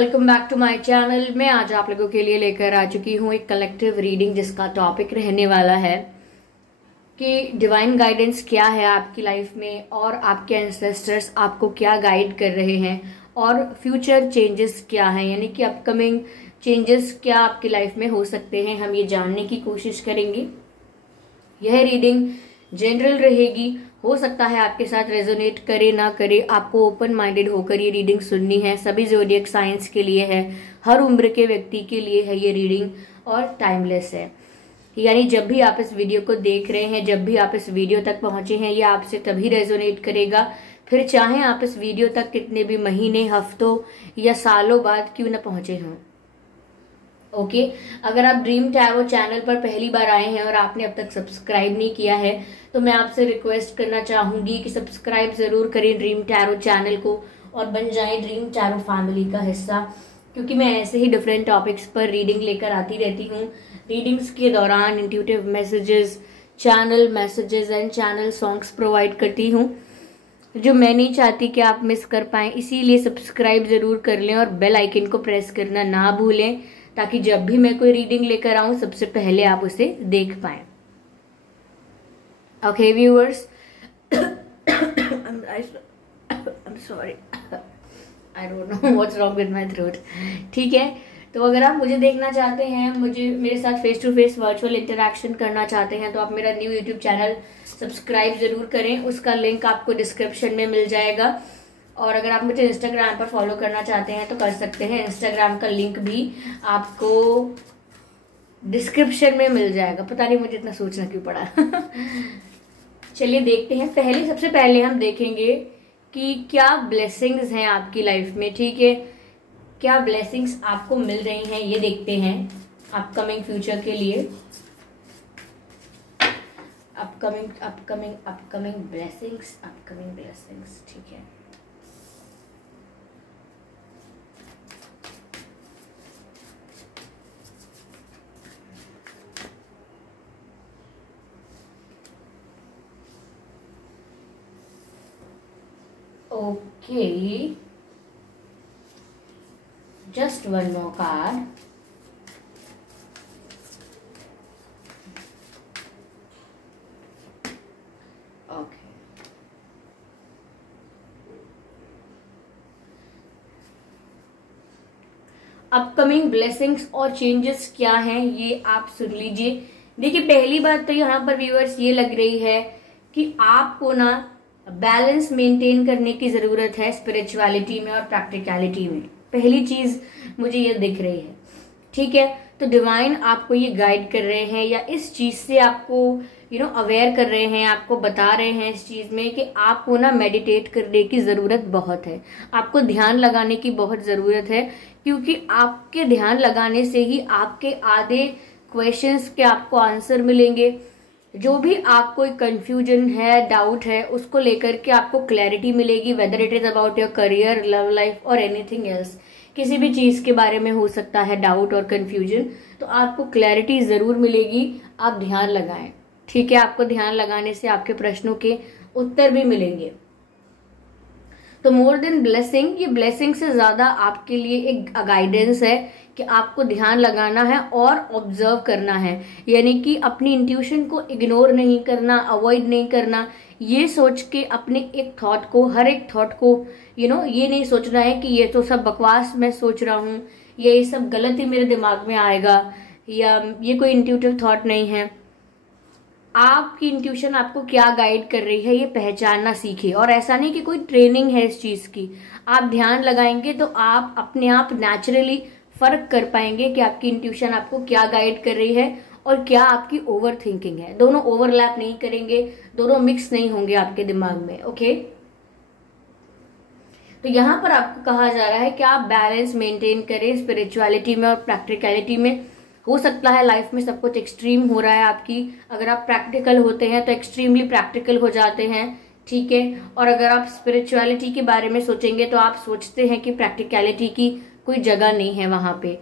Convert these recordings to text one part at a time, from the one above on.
Welcome back to my channel. मैं आज आप लोगों के लिए लेकर आ चुकी हूँ एक कलेक्टिव रीडिंग जिसका टॉपिक रहने वाला है कि डिवाइन गाइडेंस क्या है आपकी लाइफ में और आपके एंसेस्टर्स आपको क्या गाइड कर रहे हैं और फ्यूचर चेंजेस क्या हैं, यानी कि अपकमिंग चेंजेस क्या आपकी लाइफ में हो सकते हैं, हम ये जानने की कोशिश करेंगे। यह रीडिंग जनरल रहेगी, हो सकता है आपके साथ रेजोनेट करे ना करे, आपको ओपन माइंडेड होकर ये रीडिंग सुननी है। सभी ज़ोडिएक साइंस के लिए है, हर उम्र के व्यक्ति के लिए है ये रीडिंग और टाइमलेस है। यानी जब भी आप इस वीडियो को देख रहे हैं, जब भी आप इस वीडियो तक पहुंचे हैं, ये आपसे तभी रेजोनेट करेगा, फिर चाहे आप इस वीडियो तक कितने भी महीने, हफ्तों या सालों बाद क्यों न पहुंचे हों। ओके, अगर आप ड्रीम टैरो चैनल पर पहली बार आए हैं और आपने अब तक सब्सक्राइब नहीं किया है तो मैं आपसे रिक्वेस्ट करना चाहूंगी कि सब्सक्राइब जरूर करें ड्रीम टैरो चैनल को और बन जाएं ड्रीम टैरो फैमिली का हिस्सा, क्योंकि मैं ऐसे ही डिफरेंट टॉपिक्स पर रीडिंग लेकर आती रहती हूँ। रीडिंग्स के दौरान intuitive messages, channel messages and channel songs provide करती हूँ जो मैं नहीं चाहती कि आप मिस कर पाएं। इसीलिए सब्सक्राइब जरूर कर लें और बेल आइकन को प्रेस करना ना भूलें, ताकि जब भी मैं कोई रीडिंग लेकर आऊं सबसे पहले आप उसे देख पाएं। Okay viewers, I'm sorry, I don't know what's wrong with my throat। ठीक है, तो अगर आप मुझे देखना चाहते हैं, मुझे मेरे साथ face to face virtual interaction करना चाहते हैं तो आप मेरा न्यू यूट्यूब चैनल सब्सक्राइब जरूर करें, उसका लिंक आपको डिस्क्रिप्शन में मिल जाएगा। और अगर आप मुझे इंस्टाग्राम पर फॉलो करना चाहते हैं तो कर सकते हैं, इंस्टाग्राम का लिंक भी आपको डिस्क्रिप्शन में मिल जाएगा। पता नहीं मुझे इतना सोचना क्यों पड़ा। चलिए देखते हैं। सबसे पहले हम देखेंगे कि क्या ब्लेसिंग्स हैं आपकी लाइफ में। ठीक है, क्या ब्लेसिंग्स आपको मिल रही हैं ये देखते हैं अपकमिंग फ्यूचर के लिए। Upcoming blessings. ठीक है, Okay, just one more card. Okay. Upcoming blessings और चेंजेस क्या हैं ये आप सुन लीजिए। देखिए, पहली बात तो यहाँ पर व्यूअर्स ये लग रही है कि आपको ना बैलेंस मेंटेन करने की जरूरत है स्पिरिचुअलिटी में और प्रैक्टिकलिटी में। पहली चीज मुझे ये दिख रही है। ठीक है, तो डिवाइन आपको ये गाइड कर रहे हैं या इस चीज से आपको अवेयर कर रहे हैं, आपको बता रहे हैं इस चीज में कि आपको ना मेडिटेट करने की जरूरत बहुत है, आपको ध्यान लगाने की बहुत जरूरत है, क्योंकि आपके ध्यान लगाने से ही आपके आधे क्वेश्चंस के आपको आंसर मिलेंगे। जो भी आपको कंफ्यूजन है, डाउट है, उसको लेकर के आपको क्लैरिटी मिलेगी, whether it is about your career, love life और एनीथिंग एल्स। किसी भी चीज के बारे में हो सकता है डाउट और कंफ्यूजन, तो आपको क्लैरिटी जरूर मिलेगी। आप ध्यान लगाएं। ठीक है, आपको ध्यान लगाने से आपके प्रश्नों के उत्तर भी मिलेंगे। तो मोर देन ब्लेसिंग, ये ब्लेसिंग से ज्यादा आपके लिए एक गाइडेंस है कि आपको ध्यान लगाना है और ऑब्जर्व करना है, यानी कि अपनी इंट्यूशन को इग्नोर नहीं करना, अवॉइड नहीं करना। ये सोच के अपने एक थॉट को, हर एक थॉट को ये नहीं सोचना है कि ये तो सब बकवास मैं सोच रहा हूँ, या ये सब गलत ही मेरे दिमाग में आएगा, या ये कोई इंट्यूटिव थॉट नहीं है। आपकी इंट्यूशन आपको क्या गाइड कर रही है ये पहचानना सीखिए। और ऐसा नहीं कि कोई ट्रेनिंग है इस चीज की, आप ध्यान लगाएंगे तो आप अपने आप नेचुरली फर्क कर पाएंगे कि आपकी इंट्यूशन आपको क्या गाइड कर रही है और क्या आपकी ओवर थिंकिंग है। दोनों ओवरलैप नहीं करेंगे, दोनों मिक्स नहीं होंगे आपके दिमाग में। ओके, तो यहाँ पर आपको कहा जा रहा है कि आप बैलेंस मेंटेन करें स्पिरिचुअलिटी में और प्रैक्टिकलिटी में। हो सकता है लाइफ में सब कुछ एक्सट्रीम हो रहा है आपकी, अगर आप प्रैक्टिकल होते हैं तो एक्सट्रीमली प्रैक्टिकल हो जाते हैं। ठीक है, और अगर आप स्पिरिचुअलिटी के बारे में सोचेंगे तो आप सोचते हैं कि प्रैक्टिकलिटी की कोई जगह नहीं है वहां पे।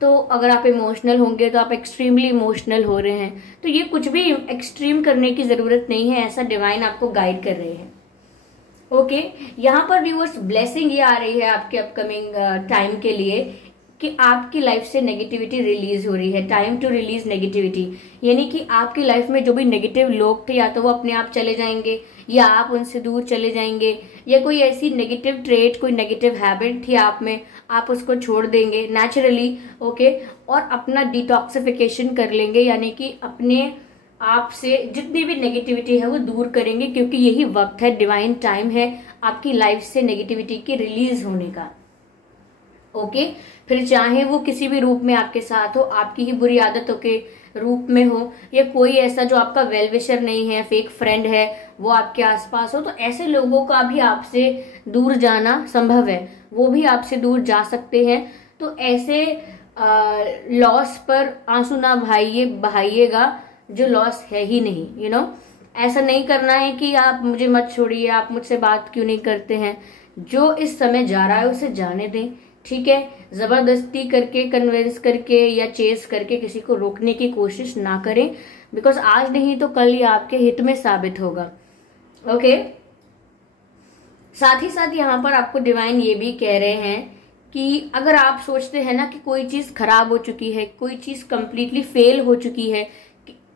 तो अगर आप इमोशनल होंगे तो आप एक्सट्रीमली इमोशनल हो रहे हैं। तो ये कुछ भी एक्सट्रीम करने की जरूरत नहीं है, ऐसा डिवाइन आपको गाइड कर रहे हैं। ओके, यहाँ पर व्यूअर्स ब्लेसिंग ये आ रही है आपके अपकमिंग टाइम के लिए कि आपकी लाइफ से नेगेटिविटी रिलीज हो रही है। टाइम टू रिलीज नेगेटिविटी, यानी कि आपकी लाइफ में जो भी नेगेटिव लोग थे या तो वो अपने आप चले जाएंगे या आप उनसे दूर चले जाएंगे, या कोई ऐसी नेगेटिव ट्रेट, कोई नेगेटिव हैबिट थी आप में, आप उसको छोड़ देंगे नेचुरली। ओके, और अपना डिटॉक्सिफिकेशन कर लेंगे, यानी कि अपने आप से जितनी भी नेगेटिविटी है वो दूर करेंगे, क्योंकि यही वक्त है, डिवाइन टाइम है आपकी लाइफ से नेगेटिविटी के रिलीज होने का। ओके, फिर चाहे वो किसी भी रूप में आपके साथ हो, आपकी ही बुरी आदतों के रूप में हो, या कोई ऐसा जो आपका वेल विशर नहीं है, फेक फ्रेंड है, वो आपके आसपास हो, तो ऐसे लोगों का भी आपसे दूर जाना संभव है, वो भी आपसे दूर जा सकते हैं। तो ऐसे लॉस पर आंसू ना बहाइएगा जो लॉस है ही नहीं। ऐसा नहीं करना है कि आप मुझे मत छोड़िए, आप मुझसे बात क्यों नहीं करते हैं। जो इस समय जा रहा है उसे जाने दें, ठीक है। जबरदस्ती करके, कन्विंस करके या चेस करके किसी को रोकने की कोशिश ना करें, बिकॉज आज नहीं तो कल ये आपके हित में साबित होगा। ओके, साथ ही साथ यहाँ पर आपको डिवाइन ये भी कह रहे हैं कि अगर आप सोचते हैं ना कि कोई चीज खराब हो चुकी है, कोई चीज कंप्लीटली फेल हो चुकी है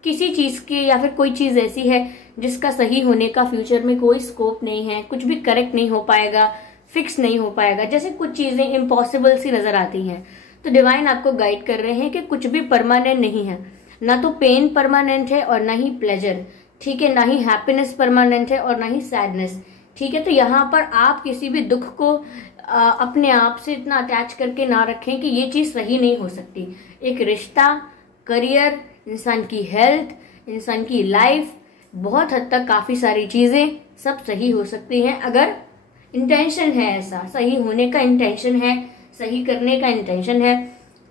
किसी चीज के, या फिर कोई चीज ऐसी है जिसका सही होने का फ्यूचर में कोई स्कोप नहीं है, कुछ भी करेक्ट नहीं हो पाएगा, फिक्स नहीं हो पाएगा, जैसे कुछ चीजें इम्पॉसिबल सी नजर आती हैं, तो डिवाइन आपको गाइड कर रहे हैं कि कुछ भी परमानेंट नहीं है। ना तो पेन परमानेंट है और ना ही प्लेजर, ठीक है, ना ही हैप्पीनेस परमानेंट है और ना ही सैडनेस, ठीक है। तो यहाँ पर आप किसी भी दुख को अपने आप से इतना अटैच करके ना रखें कि ये चीज सही नहीं हो सकती। एक रिश्ता, करियर, इंसान की हेल्थ, इंसान की लाइफ, बहुत हद तक काफी सारी चीजें सब सही हो सकती हैं अगर इंटेंशन है, ऐसा सही होने का इंटेंशन है, सही करने का इंटेंशन है।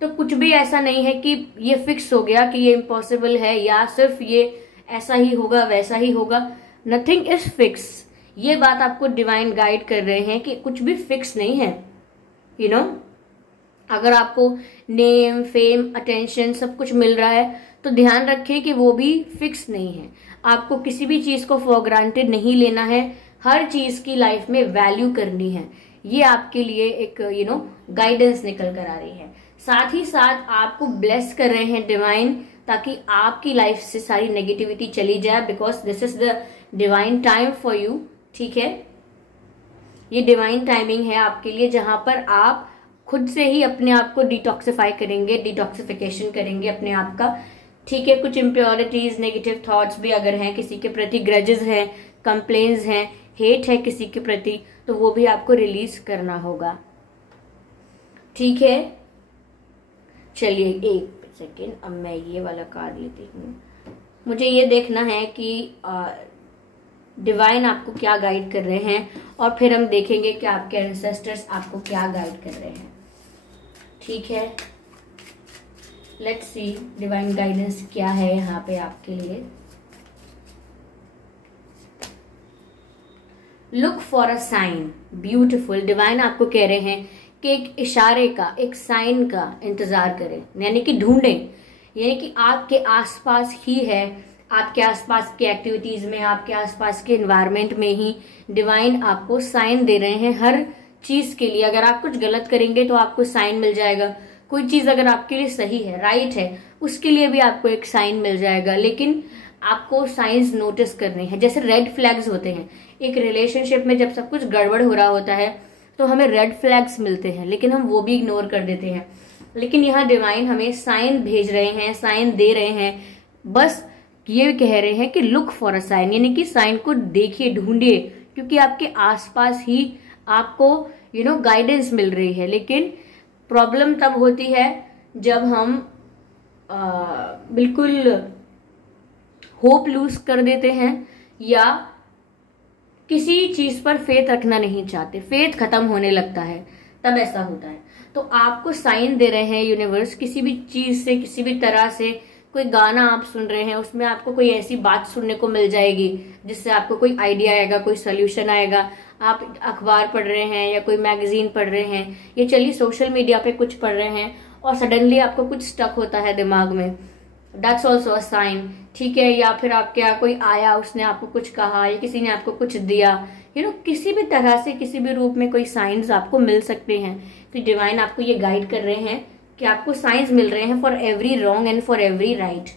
तो कुछ भी ऐसा नहीं है कि ये फिक्स हो गया कि ये इम्पॉसिबल है या सिर्फ ये ऐसा ही होगा वैसा ही होगा। नथिंग इज फिक्स, ये बात आपको डिवाइन गाइड कर रहे हैं कि कुछ भी फिक्स नहीं है। अगर आपको नेम, फेम, अटेंशन सब कुछ मिल रहा है तो ध्यान रखें कि वो भी फिक्स नहीं है। आपको किसी भी चीज को फॉर ग्रांटेड नहीं लेना है, हर चीज की लाइफ में वैल्यू करनी है। ये आपके लिए एक गाइडेंस निकल कर आ रही है। साथ ही साथ आपको ब्लेस कर रहे हैं डिवाइन, ताकि आपकी लाइफ से सारी नेगेटिविटी चली जाए, because this is the divine time for you, ठीक है। ये डिवाइन टाइमिंग है आपके लिए, जहां पर आप खुद से ही अपने आप को डिटॉक्सिफाई करेंगे, डिटॉक्सिफिकेशन करेंगे अपने आप का, ठीक है। कुछ इम्प्योरिटीज, नेगेटिव थॉट्स भी अगर हैं, किसी के प्रति ग्रजेस हैं, कंप्लेन्स हैं, हेट है किसी के प्रति, तो वो भी आपको रिलीज करना होगा, ठीक है। चलिए एक सेकेंड, अब मैं ये वाला कार्ड लेती हूँ। मुझे ये देखना है कि डिवाइन आपको क्या गाइड कर रहे हैं, और फिर हम देखेंगे कि आपके एंसेस्टर्स आपको क्या गाइड कर रहे हैं, ठीक है। लेट्स सी डिवाइन गाइडेंस क्या है यहाँ पे आपके लिए। Look for a sign, beautiful. Divine आपको कह रहे हैं कि एक इशारे का, एक साइन का इंतजार करें, यानी कि ढूंढें, यानी कि आपके आसपास ही है, आपके आसपास की एक्टिविटीज में, आपके आसपास के एनवायरनमेंट में ही डिवाइन आपको साइन दे रहे हैं हर चीज के लिए। अगर आप कुछ गलत करेंगे तो आपको साइन मिल जाएगा, कोई चीज अगर आपके लिए सही है, राइट है, उसके लिए भी आपको एक साइन मिल जाएगा। लेकिन आपको साइंस नोटिस करने हैं, जैसे रेड फ्लैग्स होते हैं। एक रिलेशनशिप में जब सब कुछ गड़बड़ हो रहा होता है तो हमें रेड फ्लैग्स मिलते हैं, लेकिन हम वो भी इग्नोर कर देते हैं। लेकिन यहाँ डिवाइन हमें साइन भेज रहे हैं, साइन दे रहे हैं, बस ये कह रहे हैं कि लुक फॉर अ साइन, यानी कि साइन को देखिए, ढूंढिए, क्योंकि आपके आसपास ही आपको गाइडेंस मिल रही है। लेकिन प्रॉब्लम तब होती है जब हम बिल्कुल होप लूज कर देते हैं या किसी चीज पर फेथ रखना नहीं चाहते, फेथ खत्म होने लगता है, तब ऐसा होता है। तो आपको साइन दे रहे हैं यूनिवर्स, किसी भी चीज से, किसी भी तरह से। कोई गाना आप सुन रहे हैं, उसमें आपको कोई ऐसी बात सुनने को मिल जाएगी जिससे आपको कोई आइडिया आएगा, कोई सोल्यूशन आएगा। आप अखबार पढ़ रहे हैं या कोई मैगजीन पढ़ रहे हैं, या चलिए सोशल मीडिया पे कुछ पढ़ रहे हैं, और सडनली आपको कुछ स्टक होता है दिमाग में, दैट्स ऑल्सो अ साइन, ठीक है। या फिर आपके यहाँ कोई आया, उसने आपको कुछ कहा, या किसी ने आपको कुछ दिया, किसी भी तरह से किसी भी रूप में कोई साइंस आपको मिल सकते हैं। तो डिवाइन आपको ये गाइड कर रहे हैं कि आपको साइंस मिल रहे हैं for every wrong and for every right.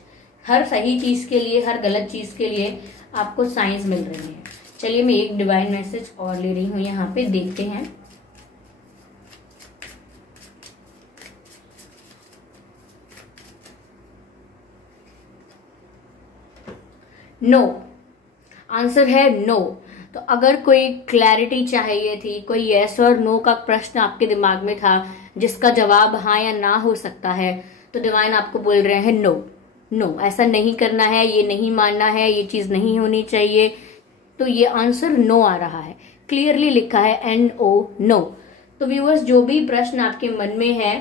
हर सही चीज के लिए, हर गलत चीज के लिए आपको साइंस मिल रही है। चलिए मैं एक डिवाइन मैसेज और ले रही हूँ यहाँ पे, देखते हैं। नो, आंसर है नो। तो अगर कोई क्लैरिटी चाहिए थी, कोई यस और नो का प्रश्न आपके दिमाग में था जिसका जवाब हाँ या ना हो सकता है, तो डिवाइन आपको बोल रहे हैं नो, नो, ऐसा नहीं करना है, ये नहीं मानना है, ये चीज नहीं होनी चाहिए। तो ये आंसर नो आ रहा है, क्लियरली लिखा है NO, नो। तो व्यूअर्स, जो भी प्रश्न आपके मन में है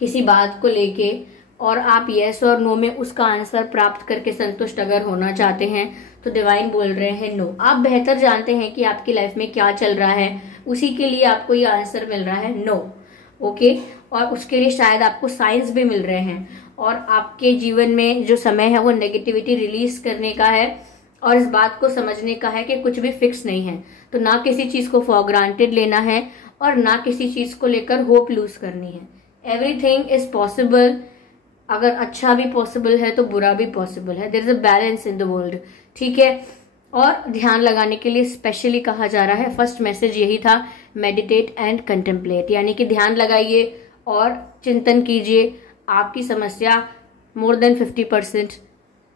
किसी बात को लेके, और आप यस और नो में उसका आंसर प्राप्त करके संतुष्ट अगर होना चाहते हैं, तो डिवाइन बोल रहे हैं नो। आप बेहतर जानते हैं कि आपकी लाइफ में क्या चल रहा है, उसी के लिए आपको ये आंसर मिल रहा है नो, ओके। और उसके लिए शायद आपको साइंस भी मिल रहे हैं, और आपके जीवन में जो समय है वो नेगेटिविटी रिलीज करने का है, और इस बात को समझने का है कि कुछ भी फिक्स नहीं है। तो ना किसी चीज को फॉर ग्रांटेड लेना है, और ना किसी चीज को लेकर होप लूज करनी है। Everything is possible. अगर अच्छा भी पॉसिबल है तो बुरा भी पॉसिबल है। There is a balance in the world, ठीक है। और ध्यान लगाने के लिए स्पेशली कहा जा रहा है, फर्स्ट मैसेज यही था, मेडिटेट एंड कंटेम्पलेट, यानी कि ध्यान लगाइए और चिंतन कीजिए। आपकी समस्या मोर देन 50%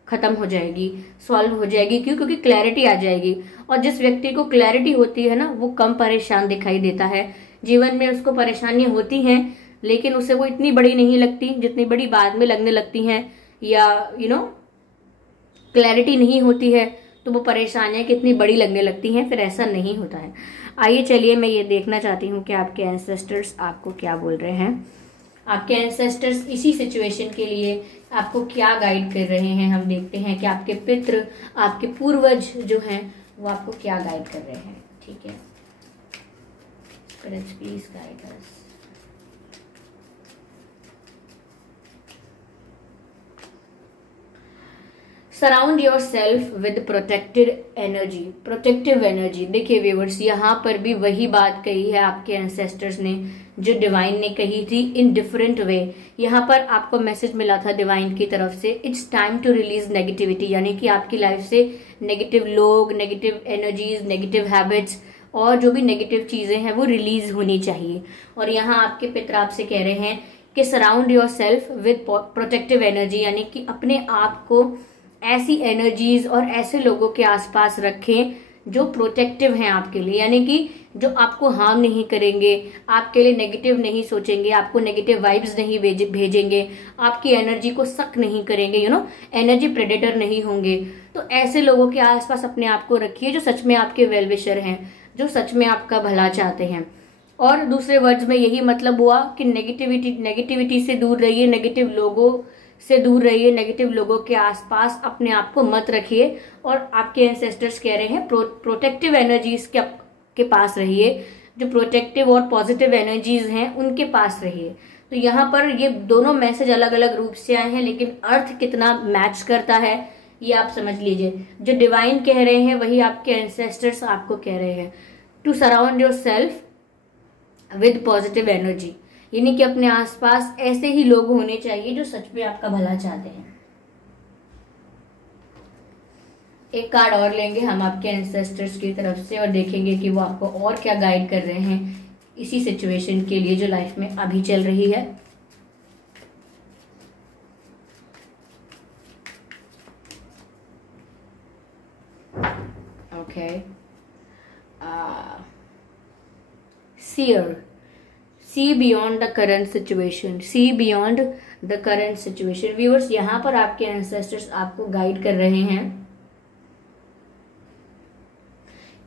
खत्म हो जाएगी, सॉल्व हो जाएगी। क्यों? क्योंकि क्लैरिटी आ जाएगी, और जिस व्यक्ति को क्लैरिटी होती है ना, वो कम परेशान दिखाई देता है। जीवन में उसको परेशानियां होती हैं, लेकिन उसे वो इतनी बड़ी नहीं लगती जितनी बड़ी बाद में लगने लगती हैं। या क्लैरिटी नहीं होती है तो वो परेशानियां कितनी बड़ी लगने लगती हैं, फिर ऐसा नहीं होता है। आइए चलिए, मैं ये देखना चाहती हूँ कि आपके एंसेस्टर्स आपको क्या बोल रहे हैं। आपके एंसेस्टर्स इसी सिचुएशन के लिए आपको क्या गाइड कर रहे हैं। हम देखते हैं कि आपके पितृ, आपके पूर्वज जो हैं, वो आपको क्या गाइड कर रहे हैं। ठीक है, spirits please guide us. Surround your self with protected energy. Protective energy, देखिए व्यूअर्स, यहाँ पर भी वही बात कही है आपके एंसेस्टर्स ने जो डिवाइन ने कही थी इन डिफरेंट वे। यहाँ पर आपको मैसेज मिला था डिवाइन की तरफ से, it's time to release negativity, यानी कि आपकी लाइफ से नेगेटिव लोग, नेगेटिव एनर्जीज, नेगेटिव हैबिट्स और जो भी नेगेटिव चीजें हैं वो रिलीज होनी चाहिए। और यहाँ आपके पितर आपसे कह रहे हैं कि surround your self with protective energy, यानी कि अपने आप को ऐसी एनर्जीज और ऐसे लोगों के आसपास रखें जो प्रोटेक्टिव हैं आपके लिए, यानी कि जो आपको हार्म नहीं करेंगे, आपके लिए नेगेटिव नहीं सोचेंगे, आपको नेगेटिव वाइब्स नहीं भेजेंगे, आपकी एनर्जी को सक नहीं करेंगे, एनर्जी प्रेडेटर नहीं होंगे। तो ऐसे लोगों के आसपास अपने आप को रखिए जो सच में आपके वेल विशर हैं, जो सच में आपका भला चाहते हैं। और दूसरे वर्ड्स में यही मतलब हुआ कि नेगेटिविटी से दूर रहिए, नेगेटिव लोगों से दूर रहिए, नेगेटिव लोगों के आसपास अपने आप को मत रखिए। और आपके एंसेस्टर्स कह रहे हैं प्रोटेक्टिव एनर्जीज के पास रहिए, जो प्रोटेक्टिव और पॉजिटिव एनर्जीज हैं उनके पास रहिए। तो यहाँ पर ये दोनों मैसेज अलग अलग रूप से आए हैं, लेकिन अर्थ कितना मैच करता है ये आप समझ लीजिए। जो डिवाइन कह रहे हैं वही आपके एंसेस्टर्स आपको कह रहे हैं, to surround your self with positive energy, यानी कि अपने आसपास ऐसे ही लोग होने चाहिए जो सच में आपका भला चाहते हैं। एक कार्ड और लेंगे हम आपके एंसेस्टर्स की तरफ से और देखेंगे कि वो आपको और क्या गाइड कर रहे हैं इसी सिचुएशन के लिए जो लाइफ में अभी चल रही है। Okay, seer, see beyond the current situation, see beyond the current situation. Viewers, यहाँ पर आपके एंसेस्टर्स आपको गाइड कर रहे हैं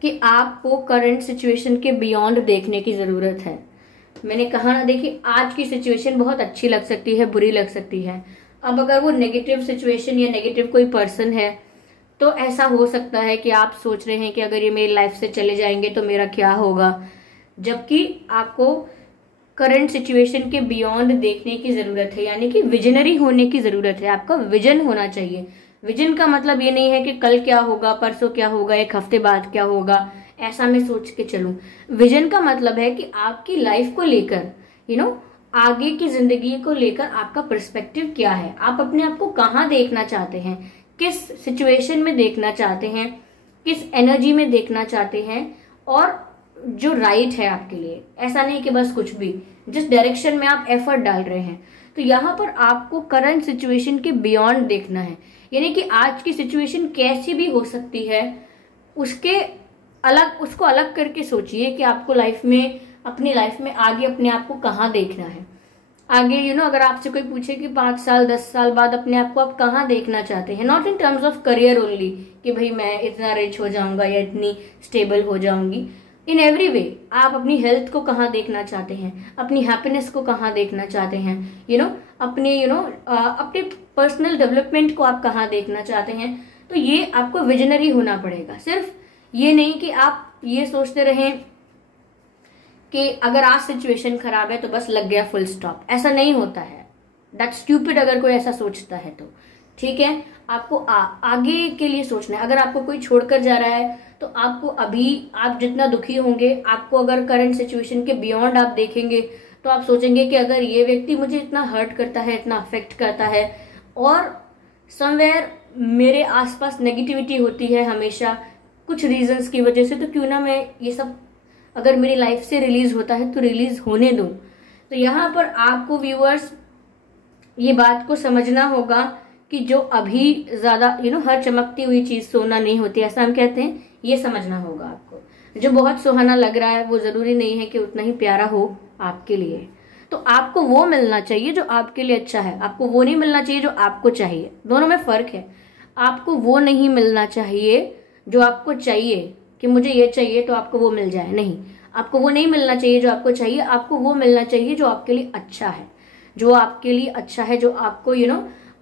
कि आपको करंट सिचुएशन के बियॉन्ड देखने की जरूरत है। मैंने कहा ना, देखिए आज की सिचुएशन बहुत अच्छी लग सकती है, बुरी लग सकती है। अब अगर वो नेगेटिव सिचुएशन या नेगेटिव कोई पर्सन है तो ऐसा हो सकता है कि आप सोच रहे हैं कि अगर ये मेरी लाइफ से चले जाएंगे तो मेरा क्या होगा, जबकि आपको करंट सिचुएशन के बियॉन्ड देखने की जरूरत है, यानी कि विजनरी होने की जरूरत है। आपका विजन होना चाहिए। विजन का मतलब ये नहीं है कि कल क्या होगा, परसों क्या होगा, एक हफ्ते बाद क्या होगा, ऐसा मैं सोच के चलूं। विजन का मतलब है कि आपकी लाइफ को लेकर आगे की जिंदगी को लेकर आपका पर्सपेक्टिव क्या है, आप अपने आप को कहाँ देखना चाहते हैं, किस सिचुएशन में देखना चाहते हैं, किस एनर्जी में देखना चाहते हैं, और जो राइट है आपके लिए। ऐसा नहीं कि बस कुछ भी, जिस डायरेक्शन में आप एफर्ट डाल रहे हैं। तो यहाँ पर आपको करंट सिचुएशन के बियॉन्ड देखना है, यानी कि आज की सिचुएशन कैसी भी हो सकती है, उसको अलग करके सोचिए कि आपको अपनी लाइफ में आगे अपने आप को कहाँ देखना है। आगे अगर आपसे कोई पूछे कि 5 साल 10 साल बाद अपने आप को आप कहाँ देखना चाहते हैं, not in terms of career only कि भाई मैं इतना रिच हो जाऊंगा या इतनी स्टेबल हो जाऊंगी, इन एवरी वे आप अपनी हेल्थ को कहाँ देखना चाहते हैं, अपनी हैप्पीनेस को कहाँ देखना चाहते हैं, अपने पर्सनल डेवलपमेंट को आप कहाँ देखना चाहते हैं। तो ये आपको विजनरी होना पड़ेगा। सिर्फ ये नहीं कि आप ये सोचते रहें कि अगर आज सिचुएशन खराब है तो बस लग गया फुल स्टॉप, ऐसा नहीं होता है। दैट्स स्टूपिड अगर कोई ऐसा सोचता है तो। ठीक है, आपको आगे के लिए सोचना है। अगर आपको कोई छोड़कर जा रहा है तो आपको अभी आप जितना दुखी होंगे, आपको अगर करंट सिचुएशन के बियॉन्ड आप देखेंगे तो आप सोचेंगे कि अगर ये व्यक्ति मुझे इतना हर्ट करता है, इतना अफेक्ट करता है, और समवेयर मेरे आसपास नेगेटिविटी होती है हमेशा कुछ रीजंस की वजह से, तो क्यों ना मैं ये सब अगर मेरी लाइफ से रिलीज होता है तो रिलीज होने दूं। तो यहाँ पर आपको व्यूअर्स ये बात को समझना होगा कि जो अभी ज्यादा हर चमकती हुई चीज सोना नहीं होती, ऐसा हम कहते हैं, ये समझना होगा आपको। जो बहुत सुहाना लग रहा है वो जरूरी नहीं है कि उतना ही प्यारा हो आपके लिए। तो आपको वो मिलना चाहिए जो आपके लिए अच्छा है, आपको वो नहीं मिलना चाहिए जो आपको चाहिए। दोनों में फर्क है। आपको वो नहीं मिलना चाहिए जो आपको चाहिए कि मुझे ये चाहिए तो आपको वो मिल जाए, नहीं। आपको वो नहीं मिलना चाहिए जो आपको चाहिए, आपको वो मिलना चाहिए जो आपके लिए अच्छा है, जो आपके लिए अच्छा है, जो आपको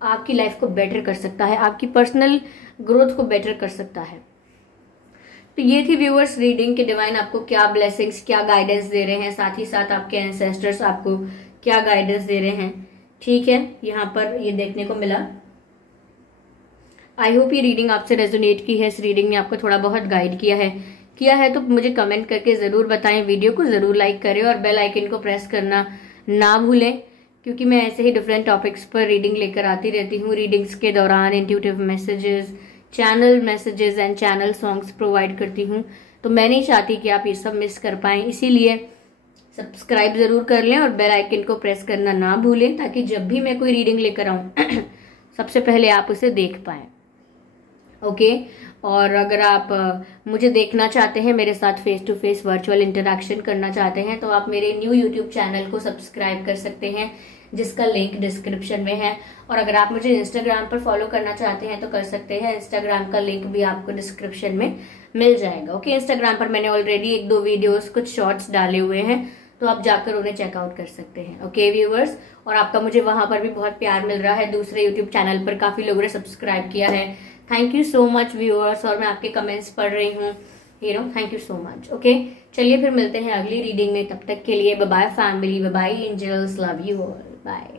आपकी लाइफ को बेटर कर सकता है, आपकी पर्सनल ग्रोथ को बेटर कर सकता है। तो ये थी व्यूअर्स रीडिंग कि डिवाइन आपको क्या ब्लेसिंग्स, क्या गाइडेंस दे रहे हैं, साथ ही साथ आपके एंसेस्टर्स आपको क्या गाइडेंस दे रहे हैं। ठीक है, यहाँ पर ये देखने को मिला। आई होप ये रीडिंग आपसे रेजोनेट की है, इस रीडिंग ने आपको थोड़ा बहुत गाइड किया है तो मुझे कमेंट करके जरूर बताएं। वीडियो को जरूर लाइक करें और बेल आइकन को प्रेस करना ना भूलें, क्योंकि मैं ऐसे ही डिफरेंट टॉपिक्स पर रीडिंग लेकर आती रहती हूँ। रीडिंग्स के दौरान intuitive messages, channel messages and channel songs provide करती हूँ। तो मैं नहीं चाहती कि आप ये सब मिस कर पाएं, इसीलिए सब्सक्राइब जरूर कर लें और बेल आइकन को प्रेस करना ना भूलें, ताकि जब भी मैं कोई रीडिंग लेकर आऊँ सबसे पहले आप उसे देख पाएं। ओके, और अगर आप मुझे देखना चाहते हैं, मेरे साथ face to face virtual interaction करना चाहते हैं, तो आप मेरे न्यू यूट्यूब चैनल को सब्सक्राइब कर सकते हैं, जिसका लिंक डिस्क्रिप्शन में है। और अगर आप मुझे इंस्टाग्राम पर फॉलो करना चाहते हैं तो कर सकते हैं, इंस्टाग्राम का लिंक भी आपको डिस्क्रिप्शन में मिल जाएगा। ओके, इंस्टाग्राम पर मैंने ऑलरेडी 1-2 वीडियोस, कुछ शॉर्ट्स डाले हुए हैं, तो आप जाकर उन्हें चेकआउट कर सकते हैं। ओके व्यूअर्स, और आपका मुझे वहां पर भी बहुत प्यार मिल रहा है। दूसरे यूट्यूब चैनल पर काफी लोगों ने सब्सक्राइब किया है। Thank you so much viewers, और मैं आपके कमेंट्स पढ़ रही हूँ, thank you so much. Okay, चलिए फिर मिलते हैं अगली रीडिंग में। तब तक के लिए bye bye family, bye bye angels, love you all, bye.